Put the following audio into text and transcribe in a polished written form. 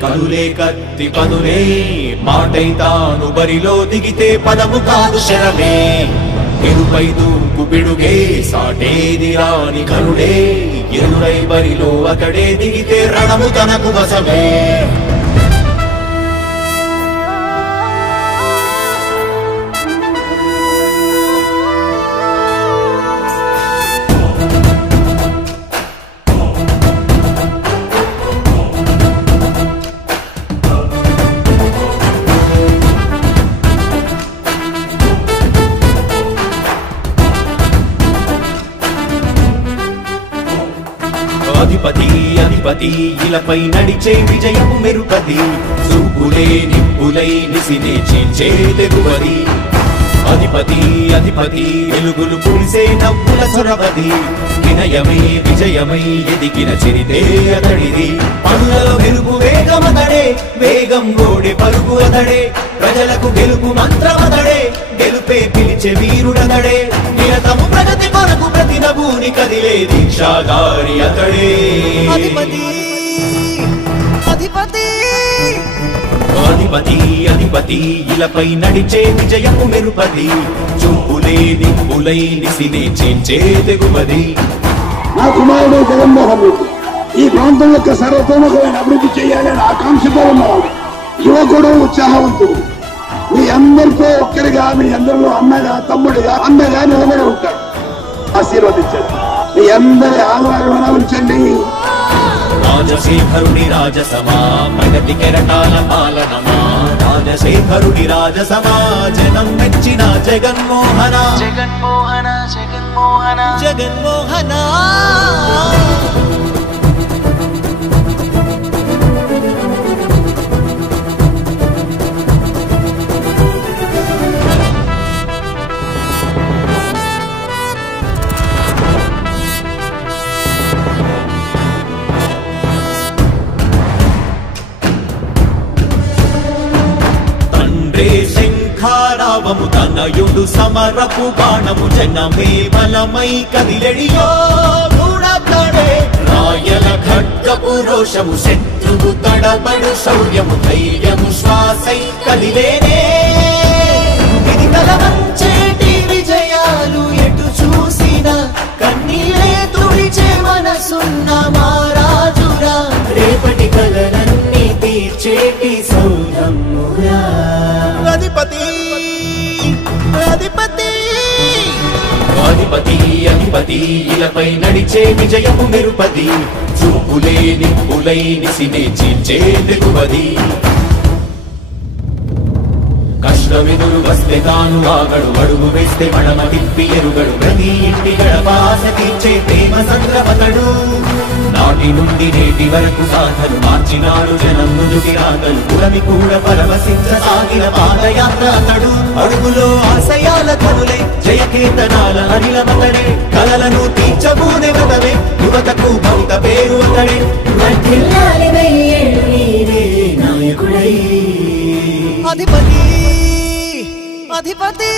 కనులే కత్తి పదులే మాటైతాను బరిలో దిగితే పదము కాదు శరమే ఎరుపై దూకు పిడుగే సాటేది రాని కనుడే ఎరుడై బరిలో అతడే దిగితే రణము తనకు వశమే అధిపతి అధిపతి ఇలపై నడిచే విజయము మెరుపది చూపులే నిప్పులై నిసినే చీల్చే తెగువది అధిపతి అధిపతి వెలుగులు పులిసే నవ్వుల చొరవది వినయమై విజయమై ఎదిగిన చిరితే అతడిది పనులలో వెలుగు వేగమతడే వేగం గోడే పలుకు అతడే ప్రజలకు గెలుపు మంత్రమతడే గెలుపే పిలిచే వీరుడతడే నిరతము ప్రగతి కొరకు ప్రతి నభూని కదిలే దీక్షాగారి అతడే అధిపతి అధిపతి అధిపతి అధిపతి ఇలపై నడిచే విజయము మెరుపది చూపులే నిప్పులై నిసినే చీల్చే తెగువది నా కుమారుడు జగన్మోహన్ రెడ్డి ఈ ప్రాంతం యొక్క సర్వతోముఖమైన అభివృద్ధి చేయాలని ఆకాంక్షతో ఉన్నవాడు యువకుడు ఉత్సాహవంతుడు మీ అందరితో ఒక్కరిగా మీ అందరిలో అన్నగా తమ్ముడిగా అన్నగా నిలబడి ఉంటాడు ఆశీర్వదించండి మీ అందరి ఆదరణ ఉంచండి రాజశేఖరుడి రాజసమా ప్రగతి కెరటాల పాలనమా రాజశేఖరుడి రాజసమా జనం మెచ్చిన జగన్మోహన జగన్మోహన జగన్మోహన జగన్మోహన శంఖారావము తనయుడు సమరపు బాణము జనమే బలమై కదిలెడియో గూడతడే రాయల ఖడ్గపు రోషము శత్రువు తడబడు శౌర్యము ధైర్యము శ్వాసై కదిలేనే ఇది తలవంచేటి విజయాలు ఎటు చూసిన కన్నీలే తుడిచే మనసున్న మారాజురా రేపటి కలలన్నీ తీర్చేటి సౌధమురా అధిపతి అధిపతి అధిపతి అధిపతి ఇలపై నడిచే విజయము మెరుపది చూపులే నిప్పులై నిసినే చీల్చే తెగువది కష్టమెదురు వస్తే తాను ఆగడు అడుగు వేస్తే మడమ తిప్పి ఎరుగడు ప్రతి ఇంటి గడపాస తీర్చే ప్రేమ సంద్రమతడు నాటి నుండి నేటి వరకు సాధలు మార్చినాడు జనం నుదుటి రాగలు పురమి కూడా పరవశించసాగిన పాదయాత్ర అతడు అడుగులో ఆశయాల కనులే జయకేతనాల అనిలమతడే కలలను తీర్చబూనే వ్రతమే యువతకు భవిత పేరు అతడే అధిపతి అధిపతి